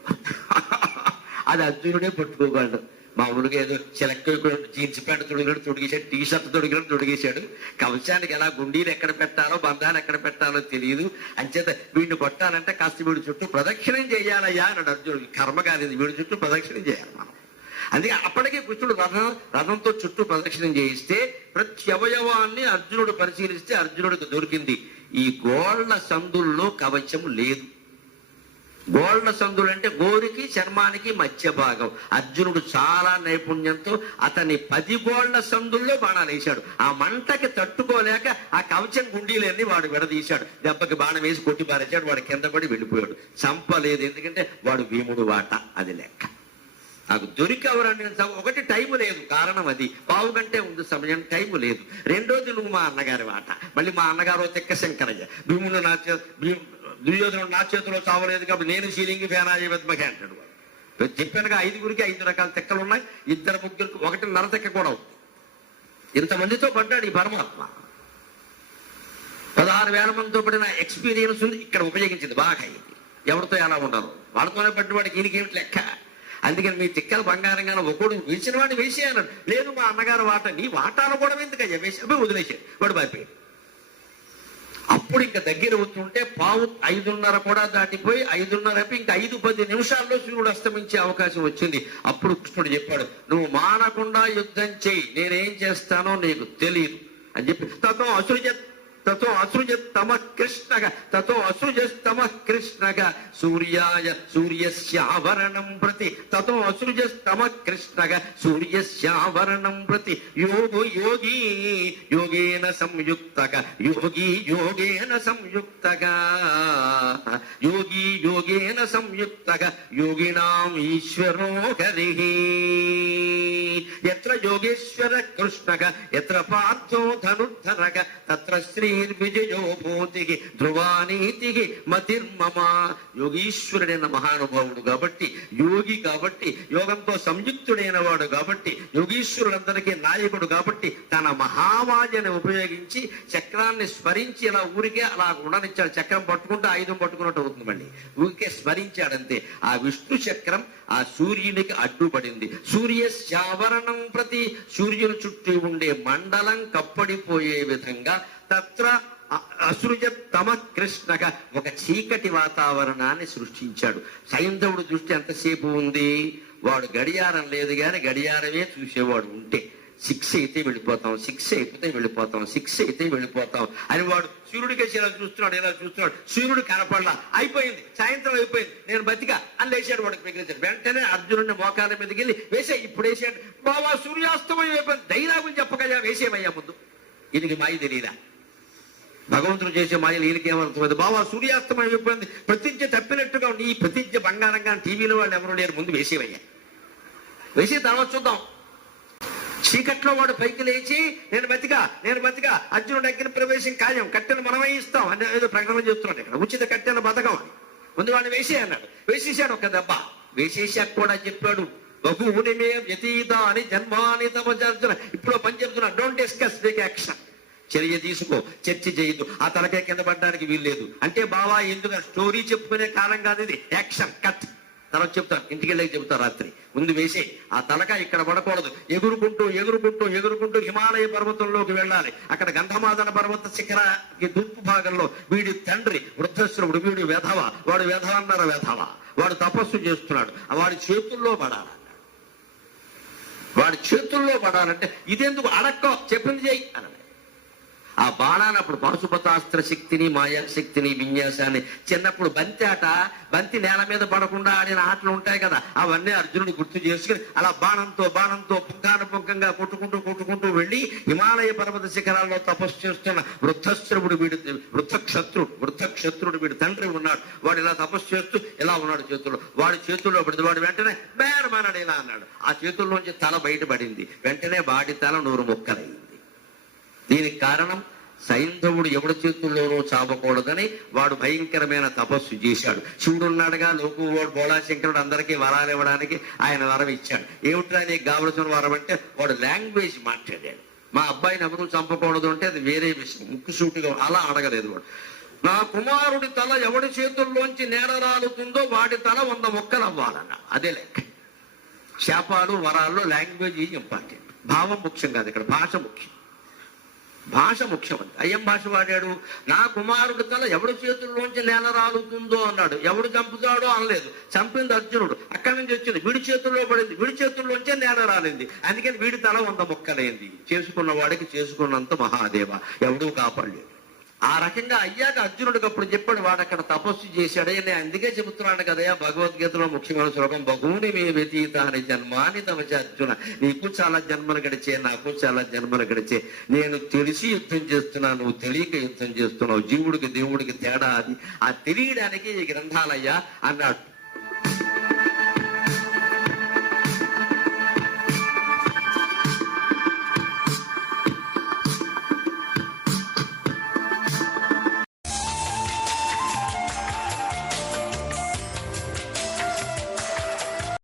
అది అర్జునుడే పట్టుకోగలడు. మామూలుగా ఏదో చిలక్క జీన్స్ ప్యాంట్ తొడిగేశాడు, టీ షర్ట్ తొడిగేశాడు. కవచానికి ఎలా గుండీలు ఎక్కడ పెట్టాలో, బంధాలు ఎక్కడ పెట్టాలో తెలియదు. అంచేత వీడిని కొట్టాలంటే కాస్త వీడి చుట్టూ ప్రదక్షిణం చేయాలయ్యా అన్నాడు అర్జునుడు. కర్మ కాలేదు, వీడి చుట్టూ ప్రదక్షిణం చేయాలి మనం. అందుకే అప్పటికే కృష్ణుడు రథంతో చుట్టూ ప్రదక్షిణం చేయిస్తే ప్రతి అవయవాన్ని అర్జునుడు పరిశీలిస్తే అర్జునుడికి దొరికింది ఈ గోళ్ల సందుల్లో కవచం లేదు. గోళ్ల సందులు అంటే గోరికి చర్మానికి మధ్య భాగం. అర్జునుడు చాలా నైపుణ్యంతో అతని 10 గోళ్ల సందుల్లో బాణాలు వేశాడు. ఆ మంటకి తట్టుకోలేక ఆ కవచం గుండీలన్నీ వాడు విడదీశాడు. దెబ్బకి బాణం వేసి కొట్టి పారేశాడు. వాడు కింద పడి వెళ్ళిపోయాడు. చంపలేదు, ఎందుకంటే వాడు భీముడు వాట. అది లెక్క. నాకు దొరికెవరని ఒకటి టైము లేదు, కారణం అది. 1/2 గంటే ఉంది సమయం, టైము లేదు. రెండోది నువ్వు మా అన్నగారి మాట. మళ్ళీ మా అన్నగారు తిక్క శంకరయ్య. భీముడు దుర్యోధనుడు నా చేతిలో చావలేదు కాబట్టి నేను సీలింగి ఫేనాయ విద్మకే అంటాడు. చెప్పానుగా 5గురికి 5 రకాల తిక్కలు ఉన్నాయి. 2 ముగ్గురికి 1 నరతిక్క కూడా ఉంది. ఇంతమందితో పడ్డాడు ఈ పరమాత్మ. 16,000 మందితో పడిన ఎక్స్పీరియన్స్ ఉంది. ఇక్కడ ఉపయోగించింది బాగా. ఇది ఎవరితో ఎలా ఉండాలి, వాళ్ళతోనే పడ్డవాడికి ఈయనకేమిటి లెక్క. అందుకని మీ తిక్కలు బంగారంగా ఒకడు వేసిన వాడిని వేసే అన్నాడు. లేదు మా అన్నగారు వాట. నీ వాటాను కూడా ఎందుకయ్యా వేసి వదిలేసాడు. వాడు భయపోయాడు. అప్పుడు ఇంకా దగ్గర అవుతుంటే 5:30 కూడా దాటిపోయి 5:30 ఇంకా 5-10 నిమిషాల్లో సూర్యుడు అస్తమించే అవకాశం వచ్చింది. అప్పుడు కృష్ణుడు చెప్పాడు, నువ్వు మానకుండా యుద్ధం చెయ్యి, నేనేం చేస్తానో నీకు తెలియదు అని చెప్పి తతో అసృజస్తమ కృష్ణగా సూర్యస్యావరణం ప్రతి యోగేన సంయుక్తగా యోగినాం ఈశ్వరో హరిః. యత్ర యోగేశ్వర కృష్ణగా యత్ర పార్థో ధనుర్ధరగా తత్ర శ్రీర్విజయో భూతికి ధ్రువానీతికి మతిర్మమ. యోగీశ్వరుడైన మహానుభావుడు కాబట్టి, యోగి కాబట్టి, యోగంతో సంయుక్తుడైన వాడు కాబట్టి, యోగీశ్వరులందరికీ నాయకుడు కాబట్టి తన మహామాయని ఉపయోగించి చక్రాన్ని స్మరించి ఇలా ఊరికే అలా ఉండనిచ్చాడు. చక్రం పట్టుకుంటే ఆయుధం పట్టుకున్నట్టు అవుతుంది. మళ్ళీ ఊరికే స్మరించాడంతే. ఆ విష్ణు చక్రం ఆ సూర్యునికి అడ్డుపడింది. సూర్యస్యావరణం ప్రతి సూర్యుని చుట్టూ ఉండే మండలం కప్పడిపోయే విధంగా తత్ర అసృజతమ కృష్ణగా ఒక చీకటి వాతావరణాన్ని సృష్టించాడు. సైంధవుడు దృష్టి ఎంతసేపు ఉంది? వాడు గడియారం లేదు కానీ గడియారమే చూసేవాడు ఉంటే 6 అయితే వెళ్ళిపోతాం, 6 అయిపోతే వెళ్ళిపోతాం, 6 అయితే వెళ్ళిపోతాం అని వాడు సూర్యుడికి ఇలా చూస్తున్నాడు, సూర్యుడు కనపడలా, అయిపోయింది, సాయంత్రం అయిపోయింది, నేను బతికా అని లేచాడు. వాడికి మిగిలించాడు. వెంటనే అర్జునుడిని మోకాల మీదకి వెళ్ళి వేసే, ఇప్పుడు వేసాడు. బాబా సూర్యాస్తమయం అయిపోయింది, డైలాగులు చెప్పగా వేసేమయ్యా ముందు. ఈయనకి మాయ తెలియదా? భగవంతుడు చేసే మాయలు ఈయనకి ఏమర్థమైంది? బాబా సూర్యాస్తమయం అయిపోయింది, ప్రతిజ్ఞ తప్పినట్టుగా నీ ప్రతిజ్ఞ బంగారంగా టీవీలో వాళ్ళు ఎవరు లేరు, ముందు వేసేవయ్యా, వేసే తర్వాత చూద్దాం. చీకట్లో వాడు పైకి లేచి నేను బతికా అర్జునుడు అగ్ని ప్రవేశం ఖాయం, కట్టెలు మనమే ఇస్తాం అని ఏదో ప్రకటన చేస్తున్నాడు. ఇక్కడ ఉచిత కట్టెల బతకం అని ముందు వాడిని వేసే అన్నాడు. వేసేసాడు ఒక దెబ్బ. వేసేసాక కూడా చెప్పాడు బహువునిమే వ్యతీత అని జన్మాని తమ చర్చన. ఇప్పుడు పని చెప్తున్నా, డోంట్ డిస్కస్, టేక్ యాక్షన్. చర్య తీసుకో, చర్చ చేయదు, ఆ తలకే కింద పడడానికి వీల్లేదు. అంటే బావా ఎందుకు స్టోరీ చెప్పుకునే కాలం కాదు ఇది, యాక్షన్ కట్. తర్వాత చెప్తాను, ఇంటికి వెళ్ళి చెప్తాను రాత్రి. ముందు వేసే, ఆ తలక ఇక్కడ పడకూడదు. ఎగురుకుంటూ హిమాలయ పర్వతంలోకి వెళ్ళాలి. అక్కడ గంధమాదన పర్వత శిఖరానికి తూర్పు భాగంలో వీడి తండ్రి వృద్ధశ్రవుడు, వీడు వెధవ, వాడు వెధవన్నర వెధవ, వాడు తపస్సు చేస్తున్నాడు, వాడి చేతుల్లో పడాలి. వాడి చేతుల్లో పడాలంటే ఇదెందుకు అడక్కో, చెప్పింది చేయి అని. ఆ బాణాన్ని అప్పుడు పాశుపతాస్త్ర శక్తిని, మాయాశక్తిని, విన్యాసాన్ని, చిన్నప్పుడు బంతి ఆట, బంతి నేల మీద పడకుండా ఆడిన ఆటలు ఉంటాయి కదా, అవన్నీ అర్జునుడు గుర్తు చేసుకుని అలా బాణంతో పుంకంగా కొట్టుకుంటూ వెళ్ళి హిమాలయ పర్వత శిఖరాల్లో తపస్సు చేస్తున్న వృద్ధశ్రవుడు, వృద్ధక్షత్రుడు వీడి తండ్రి ఉన్నాడు. వాడు ఇలా తపస్సు చేస్తూ ఇలా ఉన్నాడు చేతుల్లో. వాడి చేతుల్లో పడింది. వాడు వెంటనే బేరమన్నాడు, ఇలా అన్నాడు. ఆ చేతుల్లోంచి తల బయటపడింది. వెంటనే వాడి తల 100 ముక్కలైంది. దీనికి కారణం సైంధవుడు ఎవడి చేతుల్లోనూ చావకూడదని వాడు భయంకరమైన తపస్సు చేశాడు. శివుడు ఉన్నాడుగా, లోకు వాడు బోళాశంకరుడు అందరికీ వరాలు ఇవ్వడానికి ఆయన వరం ఇచ్చాడు. ఏమిట్రా నీకు కావలసిన వరం అంటే వాడు లాంగ్వేజ్ మాట్లాడాడు. మా అబ్బాయిని ఎవరూ చంపకూడదు అంటే అది వేరే విషయం, ముక్కుసూటిగా అలా అడగలేదు వాడు. నా కుమారుడి తల ఎవడి చేతుల్లోంచి నేలరాలుతుందో వాడి తల 100 ముక్కలు అవ్వాలన్న. అదే లెక్క. శాపాలు వరాల్లో లాంగ్వేజ్ ఇంపార్టెంట్, భావం ముఖ్యం కాదు, ఇక్కడ భాష ముఖ్యం. భాష ముఖ్యమంది. అయ్యం భాష వాడాడు. నా కుమారుడి తల ఎవడి చేతుల్లోంచి నేల రాలుతుందో అన్నాడు. ఎవడు చంపుతాడో అనలేదు. చంపింది అర్జునుడు. అక్కడి నుంచి వచ్చింది, వీడి చేతుల్లో పడింది, వీడి చేతుల్లోంచే నేల రాలింది. అందుకని వీడి తల 100 ముక్కలైంది. చేసుకున్న వాడికి చేసుకున్నంత మహాదేవ, ఎవడూ కాపాడలేదు. ఆ రకంగా అయ్యాక అర్జునుడికి అప్పుడు చెప్పాడు, వాడు అక్కడ తపస్సు చేశాడే. నేను అందుకే చెబుతున్నాను కదయా, భగవద్గీతలో ముఖ్యమైన శ్లోకం బహూని మే వ్యతీతాని జన్మాని తమచ అర్జున. నీకు చాలా జన్మలు గడిచే, నాకు చాలా జన్మలు గడిచే. నేను తెలిసి యుద్ధం చేస్తున్నాను, నువ్వు తెలియక యుద్ధం చేస్తున్నావు. జీవుడికి దేవుడికి తేడా అది. ఆ తెలియడానికి ఈ గ్రంథాలయ్యా అన్నాడు.